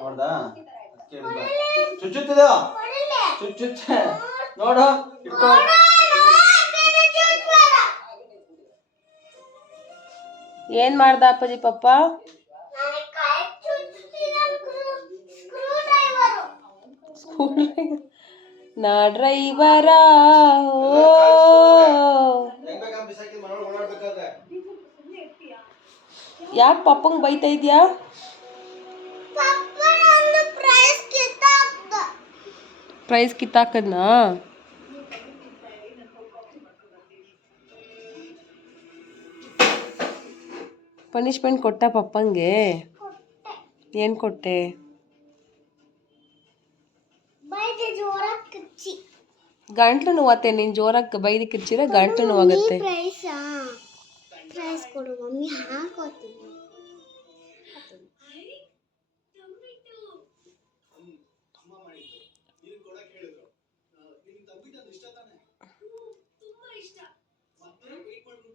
ನೋಡ್ದಾ ಚುಚ್ಚುತ್ತಿದ ಚುಚ್ಚುತ್ತೆ ನೋಡು ಏನ್ ಮಾಡ್ದ ಅಪ್ಪಾಜಿ ಪಪ್ಪ? ನಾ ಡ್ರೈವರ ಯಾಕೆ ಪಪ್ಪಂಗ್ ಬೈತಾ ಇದ್ಯಾ? ಪ್ರೈಸ್ ಕಿತ್ತಾಕದ್ನಾ? ಪನಿಷ್ಮೆಂಟ್ ಕೊಟ್ಟ ಪಪ್ಪಂಗೆ? ಏನ್ ಕೊಟ್ಟೆ? ಗಂಟ್ಲು ನೋವತ್ತೆ. ನೀನ್ ಜೋರಾಗಿ ಬೈದಿ ಕಿರ್ಚಿದ್ರೆ ಗಂಟ್ಲು ನೋವಾಗುತ್ತೆ.